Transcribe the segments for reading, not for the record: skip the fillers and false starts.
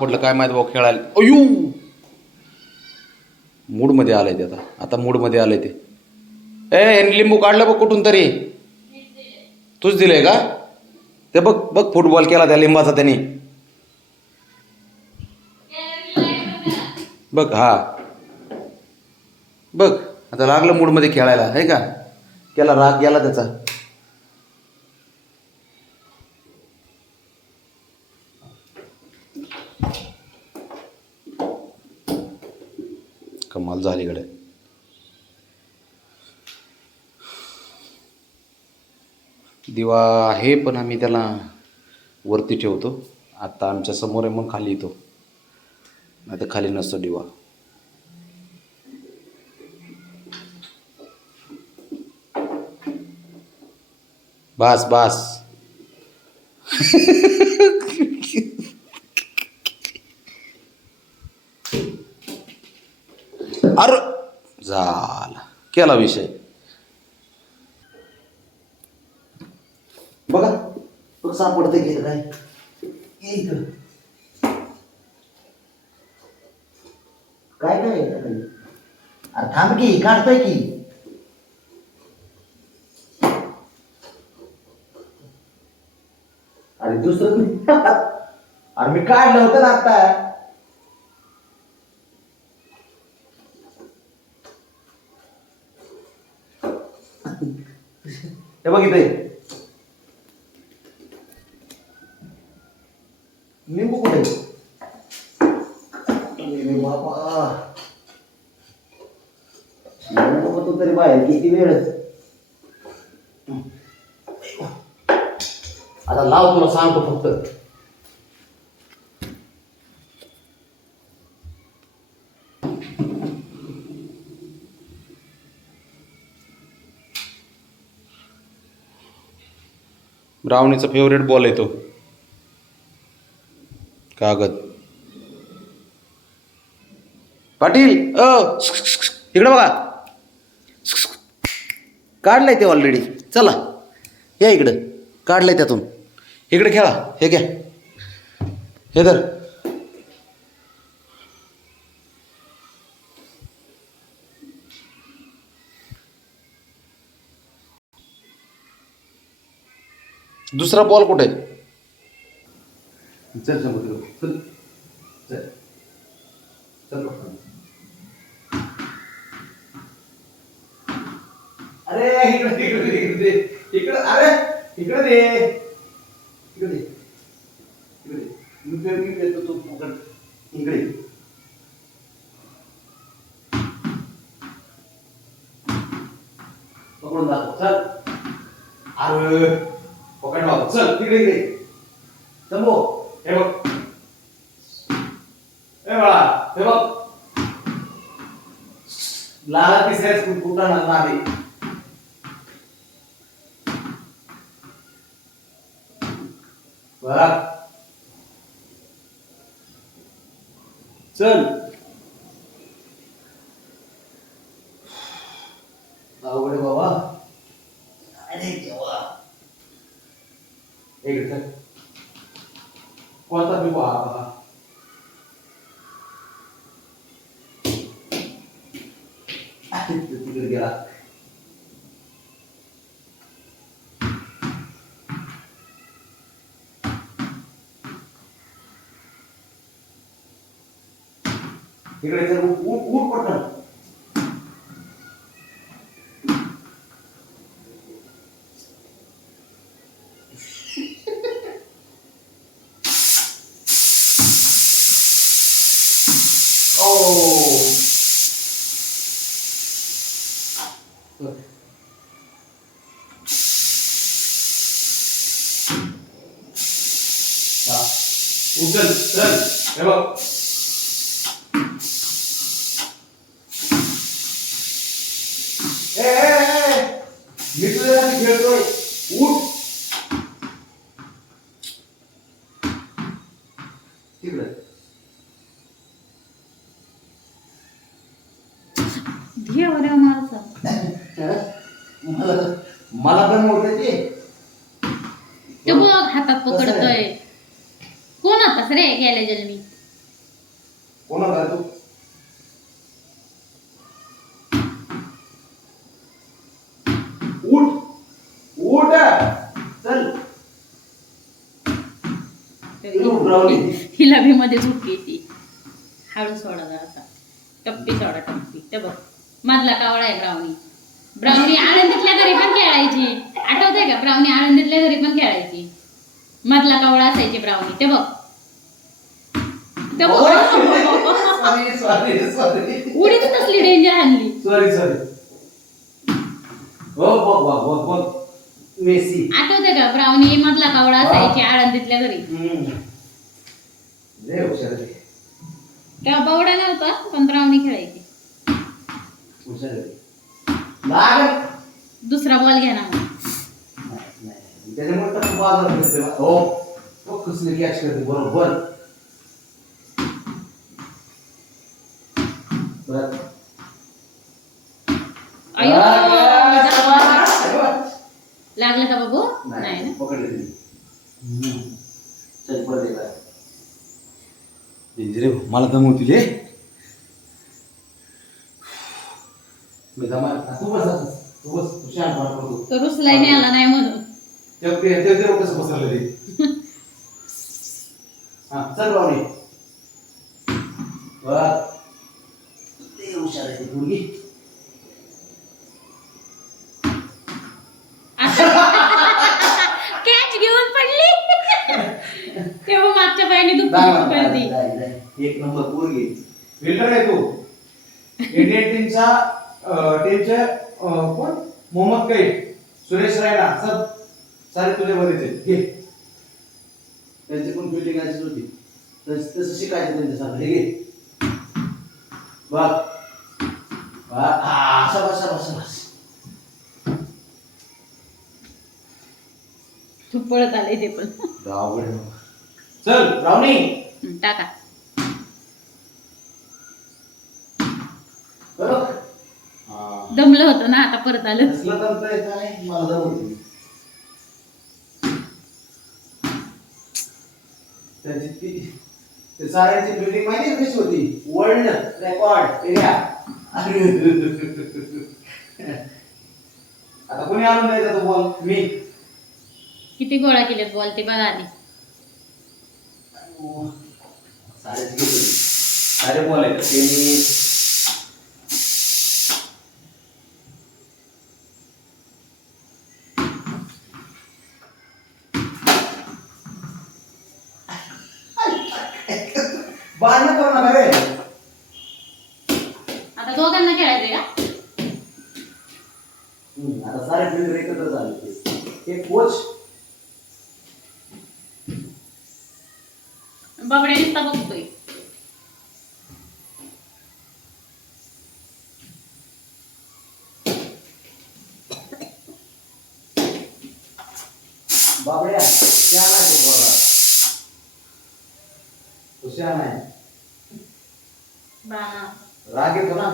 पडलं काय माहिती भाऊ खेळायला. अयो मूडमध्ये आलंय ते आता मूडमध्ये आलंय ते. यांनी लिंबू काढलं बघ कुठून तरी. तूच दिलंय का ते? बघ बघ फुटबॉल केला त्या लिंबाचा त्यांनी. बघ हा बघ आता लागलं मूडमध्ये खेळायला आहे का. केला राग गेला त्याचा. कमाल झाली कडे. दिवा आहे पण आम्ही त्याला वरती ठेवतो. आता आमच्या समोर आहे मग खाली येतो, नाही तर खाली नसतो दिवा. बास बास. अरे झाला केला विषय. बघा बघ सापडते गेलं काय. काय काय अरे थांब की काढतोय की. अरे दुसरं अरे मी काढलं होतं ना आता. हे बघ इथे लिंबू कुठे. बाबा होतो तरी बाहेर किती वेळ. आता लाव तुला सांगतो फक्त. ब्राउनीचा फेवरेट बॉल आहे तो कागद. पाटील इकडं बघा. काढलंय ते ऑलरेडी. चला या इकडं. काढलंय त्यातून. इकडे खेळा. हे घ्या हे धर. दुसरा बॉल कुठे. चल समुद्र चल चल चल. अरे इकडे इकडे इकडे इकडे. अरे इकडे दे इकडे इकडे. मी देतो तू पकड. इकडे पकडून दाखव. चल अरे पकड बाबा. चल तिकडे इकडे. चंबो हे बघ. हे बाळा हे बघ. लाला तिसऱ्याच कुठला नादी. बघ चल. अवघड बाबा. अरे देवा. एक चल. कोणता पिपा हा. तिकडे गेला. इकडे चल. ऊट पटकन. उचल चल. हे बघ मी तुझ्यासाठी खेळतोय. उठ तिकडे. मला पण मोठं ते बघ हातात पकडतोय. कोण होतास रे गेल्या जन्मी. कोणाला आहे तू? उठ उठ चल. हिला बी मध्ये झोप येते. हळू सोडा जरासा. टप्पी सोडा टप्पी. ते बघ मधला कावळा आहे ब्राउनी. ब्राउनी आनंदीतल्या घरी पण खेळायची. आठवतंय का? ब्राउनी आनंदीतल्या घरी पण खेळायची. मधला कावळा असायची ब्राउनी. ते बघ. ते बघ. उडीच तसली डेंजर आणली. सॉरी हो बघ बघ बघ मेसी. आठवतंय का? ब्राउनी मधला कावळा असायची आनंदीतल्या घरी. लय हुशार आहे. तेव्हा बावडा नव्हता पण ब्राउनी खेळायची. हुशार आहे. लाग. दुसरा बॉल घ्या ना. नाही त्याच्यामुळे तर बाजार दिसते. हो हो कसली कॅच करते बरोबर. अयो लागलं का बाबू? नाही ना. पकडले. चल परत एकदा. डेंजर मला दमवतील हे. मी दमा तू बस तू शांत पडतो. तो रुसलाय नाही आला नाही म्हणून. ते कसं बसलं ते. हा चल रावणी. बस ते हुशार आहे ती मुलगी. कॅच घेऊन पडली. तेव्हा मागच्या पायाने दुखत पडली. एक नंबर पोरगी. फिल्टर आहे तू. इंडियन टीमचे कोण? मोहम्मद कैफ, सुरेश रैना सब सारे तुझ्या बरेच आहेत. घे त्यांची पण फिल्डिंग अशीच होती. तसं शिकायचं त्यांच्यासारखं. हे घे बघ बस. तू पळत आले ते पण. चल रावणी टाका. दमलं होतं ना आता परत आलं. साऱ्यांची बिल्डिंग माहिती कशी होती? World record area. आता कोणी आणून द्यायचा तो बॉल? मी. किती गोळा केलेत बॉल ते बघा आधी. सारे बॉल आहेत. टेनिस बांधणं करू नका रे. आता दोघांना खेळायचंय का? आता सारे फिल्डर एकत्र झाले. एक कोच बाबडे नुसता बघतोय. बाबड्या क्या नाही तो बघा. हुशार नाही. राग येतो ना.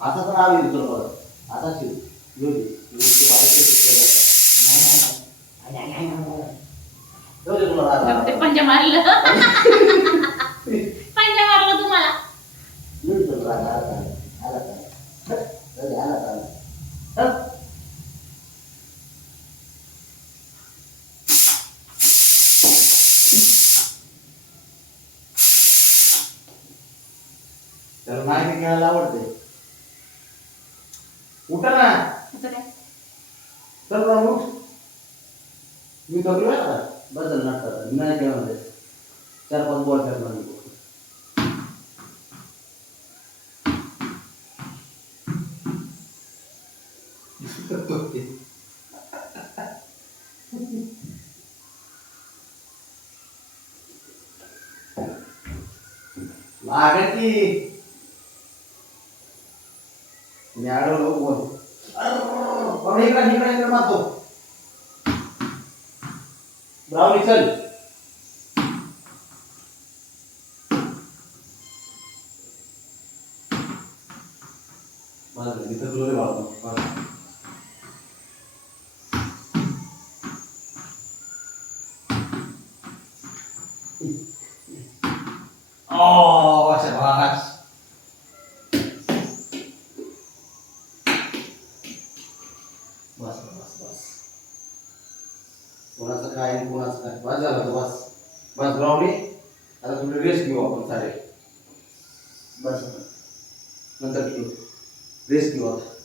आता तर राग येतो बघा. आता पंजा मारलं. पंजा मारला तुम्हाला. त्याला नाही खेळायला आवडते. उठा ना. चल राम उठ. मी थकलोय आता. बदल नाटकात मी नाही खेळणार. 4-5 बॉल खेळणार मी. लागेल की मी आडवलो बोल. इकडे मारतो. ब्राउनी चल. इथं तुला मारतो. अशा शाबास. बस बस बस. कोणाचं काय आणि कोणाचं काय बस झालं तर बस. बस ब्राउनी. आता थोडी रेस्ट घेऊ आपण सारे. बस नंतर रेस्ट घेऊ आता.